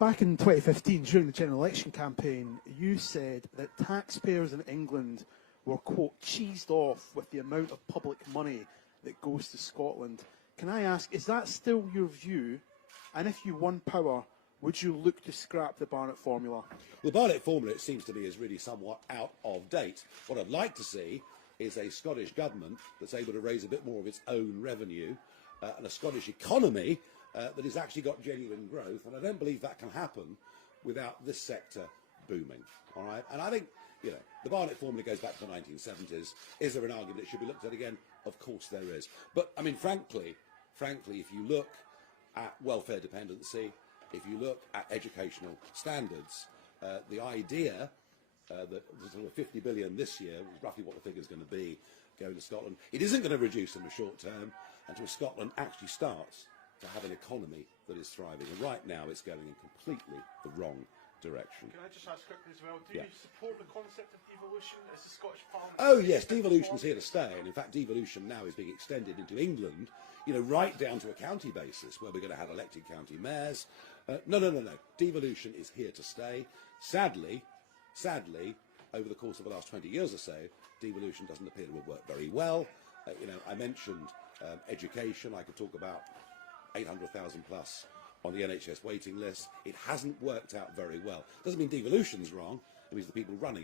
Back in 2015, during the general election campaign, you said that taxpayers in England were, quote, cheesed off with the amount of public money that goes to Scotland. Can I ask, is that still your view? And if you won power, would you look to scrap the Barnett formula? The Barnett formula, it seems to me, is really somewhat out of date. What I'd like to see is a Scottish government that's able to raise a bit more of its own revenue and a Scottish economy that has actually got genuine growth. And I don't believe that can happen without this sector booming. All right. And I think, the Barnett formula goes back to the 1970s. Is there an argument it should be looked at again? Of course there is. But I mean, frankly, if you look at welfare dependency, if you look at educational standards, the idea that there's sort of 50 billion this year, which is roughly what the figure is going to be, going to Scotland, it isn't going to reduce in the short term until Scotland actually starts to have an economy that is thriving. And right now it's going in completely the wrong direction. Can I just ask quickly as well, do you support the concept of devolution as the Scottish Parliament? Oh yes, devolution is here to stay, and in fact devolution now is being extended into England, right down to a county basis where we're going to have elected county mayors. No. Devolution is here to stay. Sadly, over the course of the last 20 years or so, devolution doesn't appear to have worked very well. I mentioned education. I could talk about 800,000 plus on the NHS waiting list. It hasn't worked out very well. Doesn't mean devolution's wrong. It means the people running